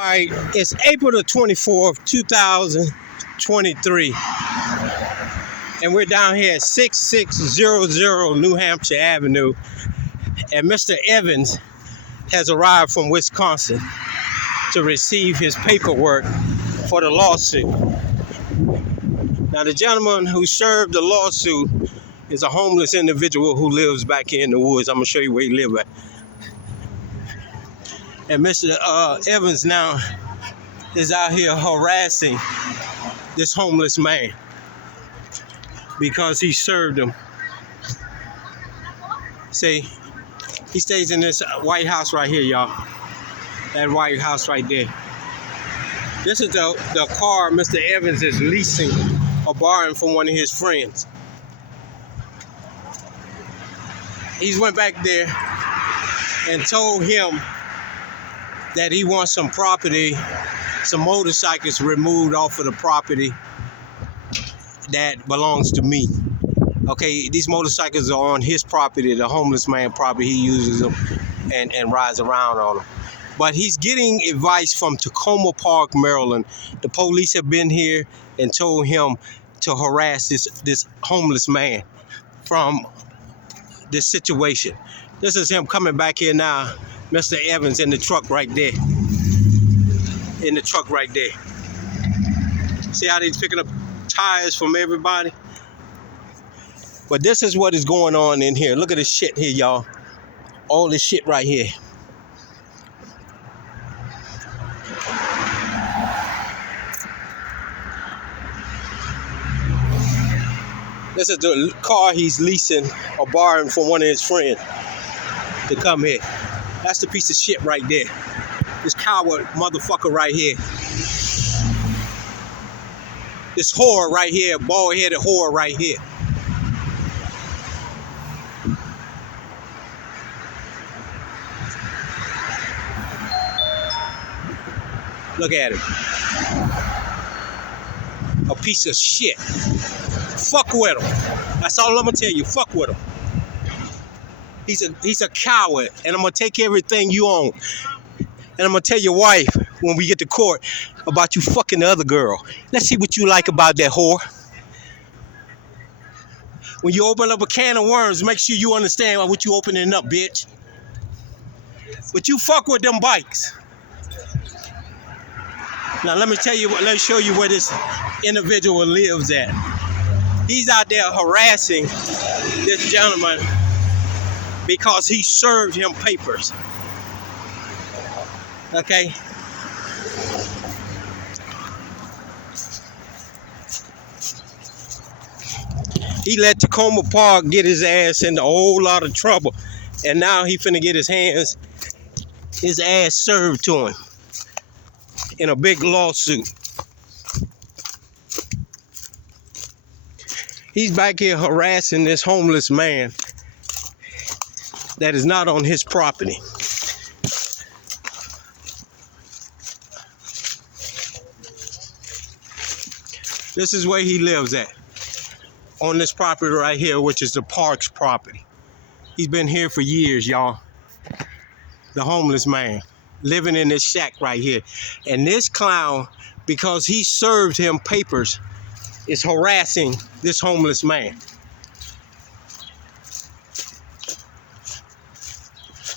All right, it's April the 24th, 2023, and we're down here at 6600 New Hampshire Avenue, and Mr. Evans has arrived from Wisconsin to receive his paperwork for the lawsuit. Now, the gentleman who served the lawsuit is a homeless individual who lives back here in the woods. I'm going to show you where he lives at. And Mr. Evans now is out here harassing this homeless man because he served him. See, he stays in this White House right here, y'all. That White House right there. This is the car Mr. Evans is leasing or borrowing from one of his friends. He's went back there and told him that he wants some property, some motorcycles removed off of the property that belongs to me. Okay, these motorcycles are on his property, the homeless man property. He uses them and rides around on them. But he's getting advice from Takoma Park, Maryland. The police have been here and told him to harass this homeless man from this situation. This is him coming back here now. Mr. Evans in the truck right there. In the truck right there. See how he's picking up tires from everybody? But this is what is going on in here. Look at this shit here, y'all. All this shit right here. This is the car he's leasing or borrowing from one of his friends to come here. That's the piece of shit right there. This coward motherfucker right here. This whore right here, bald-headed whore right here. Look at him. A piece of shit. Fuck with him. That's all I'm gonna tell you. Fuck with him. He's a coward, and I'm gonna take everything you own. And I'm gonna tell your wife when we get to court about you fucking the other girl. Let's see what you like about that whore. When you open up a can of worms, make sure you understand what you opening up, bitch. But you fuck with them bikes. Now let me show you where this individual lives at. He's out there harassing this gentleman because he served him papers. Okay? He let Takoma Park get his ass into a whole lot of trouble. And now he finna get his ass served to him in a big lawsuit. He's back here harassing this homeless man that is not on his property. This is where he lives at. On this property right here, which is the park's property. He's been here for years, y'all. The homeless man living in this shack right here. And this clown, because he served him papers, is harassing this homeless man.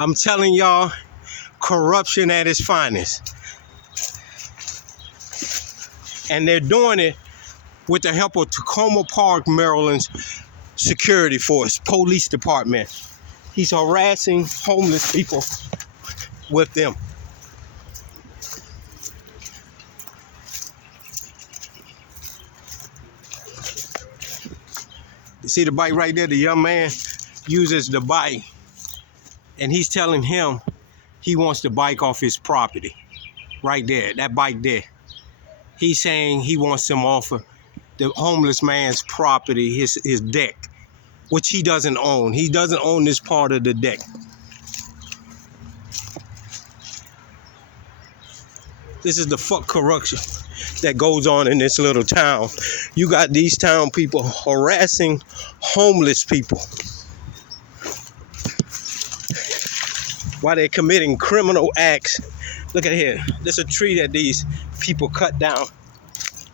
I'm telling y'all, corruption at its finest. And they're doing it with the help of Takoma Park, Maryland's security force, police department. He's harassing homeless people with them. You see the bike right there? The young man uses the bike, and he's telling him he wants the bike off his property. Right there, that bike there. He's saying he wants him off of the homeless man's property, his deck, which he doesn't own. He doesn't own this part of the deck. This is the fuck corruption that goes on in this little town. You got these town people harassing homeless people while they're committing criminal acts Look at here. There's a tree that these people cut down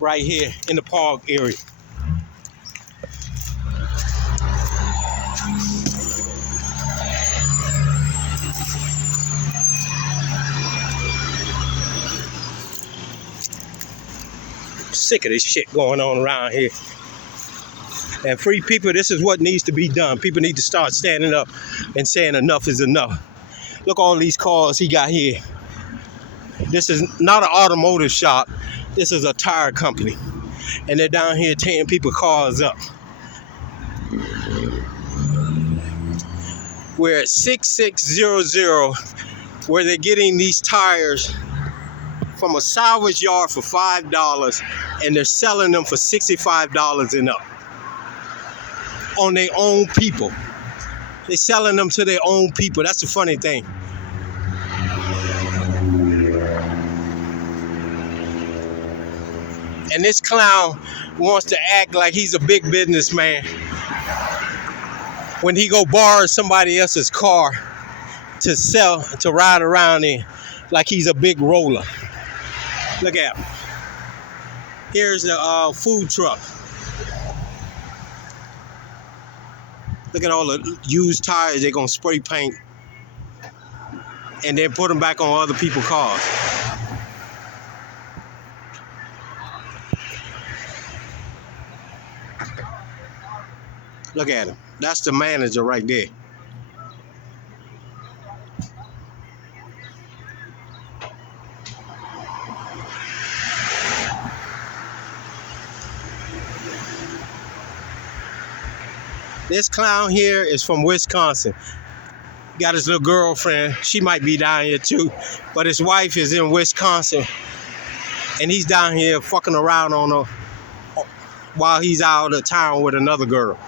right here in the park area. Sick of this shit going on around here. And free people, this is what needs to be done. People need to start standing up and saying enough is enough. Look at all these cars he got here. This is not an automotive shop. This is a tire company. And they're down here tearing people's cars up. We're at 6600 where they're getting these tires from a salvage yard for $5 and they're selling them for $65 and up. On their own people. They're selling them to their own people. That's the funny thing. And this clown wants to act like he's a big businessman when he go borrow somebody else's car to sell, to ride around in, like he's a big roller. Look at him. Here's the food truck. Look at all the used tires they're gonna spray paint and then put them back on other people's cars. Look at him. That's the manager right there. This clown here is from Wisconsin. Got his little girlfriend. She might be down here too, but his wife is in Wisconsin, and he's down here fucking around on her while he's out of town with another girl.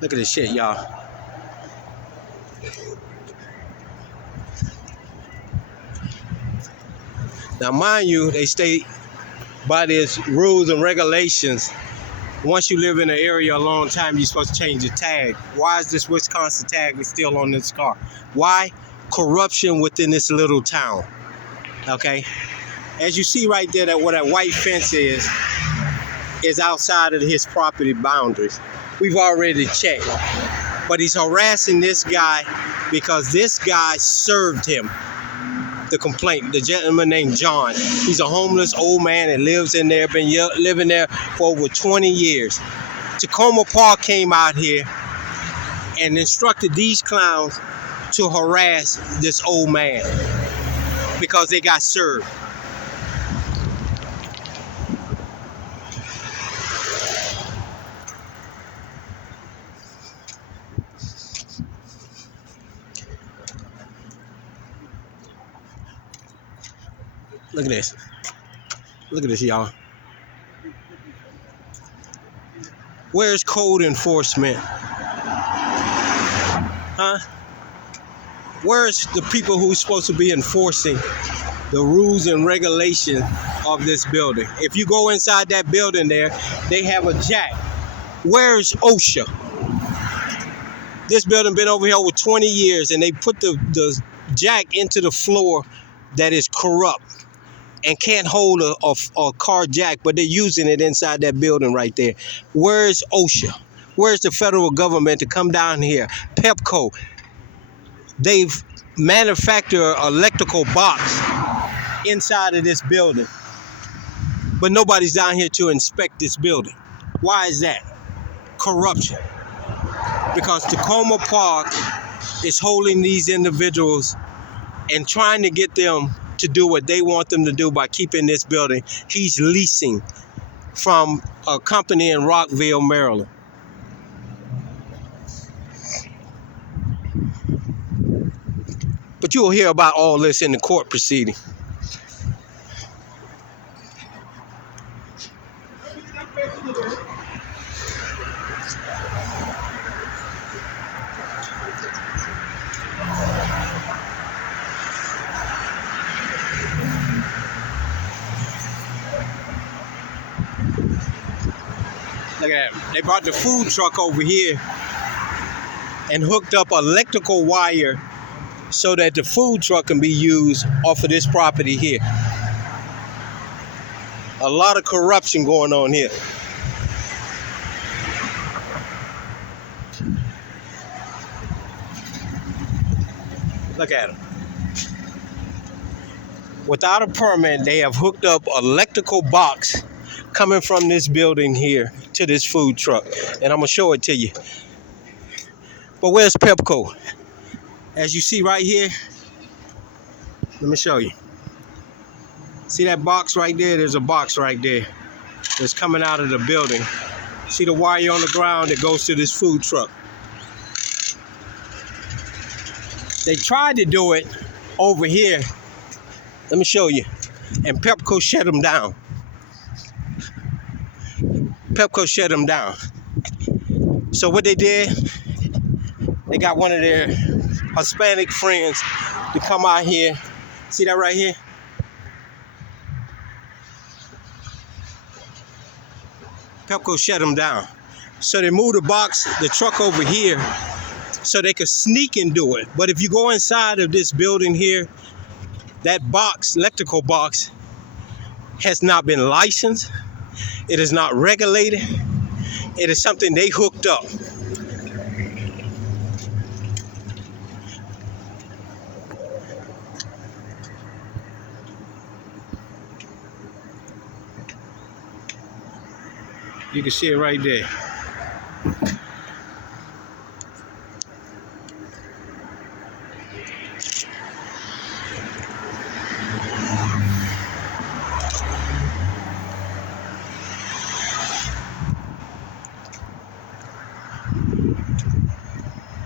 Look at this shit, y'all. Now, mind you, they stay by these rules and regulations. Once you live in an area a long time, you're supposed to change your tag. Why is this Wisconsin tag still on this car? Why? Corruption within this little town. Okay? As you see right there, where that white fence is outside of his property boundaries. We've already checked. But he's harassing this guy because this guy served him the complaint. The gentleman named John. He's a homeless old man that lives in there, been living there for over 20 years. Takoma Park came out here and instructed these clowns to harass this old man because they got served. Look at this. Look at this, y'all. Where's code enforcement? Huh? Where's the people who's supposed to be enforcing the rules and regulations of this building? If you go inside that building there, they have a jack. Where's Osho? This building been over here over 20 years and they put the jack into the floor that is corrupt and can't hold a car jack, but they're using it inside that building right there. Where's OSHA? Where's the federal government to come down here? Pepco. They've manufactured an electrical box inside of this building, but nobody's down here to inspect this building. Why is that? Corruption. Because Takoma Park is holding these individuals and trying to get them to do what they want them to do by keeping this building. He's leasing from a company in Rockville, Maryland. But you'll hear about all this in the court proceeding. Look at that. They brought the food truck over here and hooked up electrical wire so that the food truck can be used off of this property here. A lot of corruption going on here. Look at them. Without a permit, they have hooked up electrical box coming from this building here to this food truck. And I'm gonna show it to you. But where's Pepco? As you see right here, let me show you. See that box right there? There's a box right there that's coming out of the building. See the wire on the ground that goes to this food truck? They tried to do it over here. Let me show you. And Pepco shut them down. Pepco shut them down. So what they did, they got one of their Hispanic friends to come out here. See that right here? Pepco shut them down. So they moved the truck over here so they could sneak and do it. But if you go inside of this building here, that box, electrical box, has not been licensed. It is not regulated. It is something they hooked up. You can see it right there.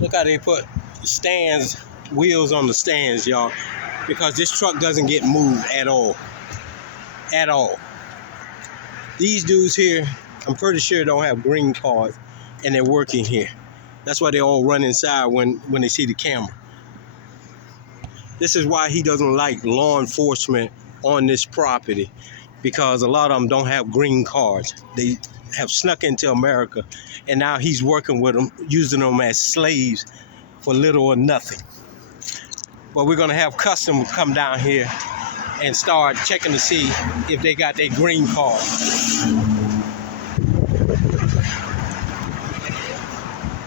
Look how they put stands, wheels on the stands, y'all, because this truck doesn't get moved at all. At all. These dudes here, I'm pretty sure don't have green cards and they're working here. That's why they all run inside when they see the camera. This is why he doesn't like law enforcement on this property, because a lot of them don't have green cards. They have snuck into America, and now he's working with them, using them as slaves for little or nothing. But we're gonna have customs come down here and start checking to see if they got their green card.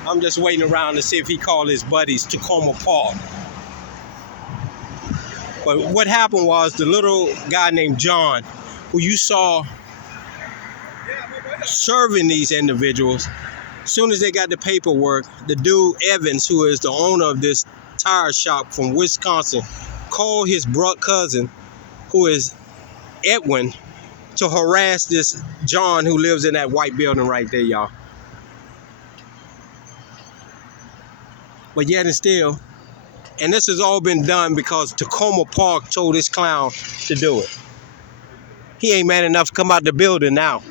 I'm just waiting around to see if he called his buddies Takoma Park. But what happened was the little guy named John, who you saw serving these individuals, as soon as they got the paperwork, the dude Evans, who is the owner of this tire shop from Wisconsin, called his cousin, who is Edwin, to harass this John who lives in that white building right there, y'all. But yet and still, and this has all been done because Takoma Park told this clown to do it. He ain't man enough to come out the building now.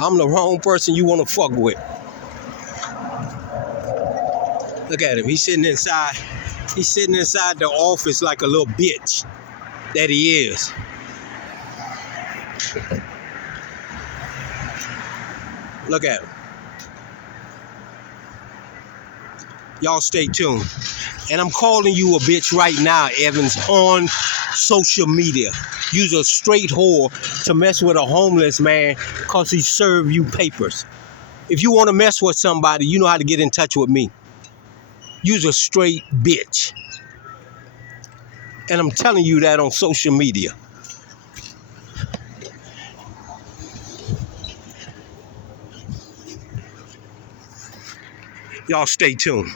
I'm the wrong person you want to fuck with. Look at him. He's sitting inside. He's sitting inside the office like a little bitch that he is. Look at him. Y'all stay tuned. And I'm calling you a bitch right now, Evans, on social media. Use a straight whore to mess with a homeless man because he served you papers. If you want to mess with somebody, you know how to get in touch with me. Use a straight bitch. And I'm telling you that on social media. Y'all stay tuned.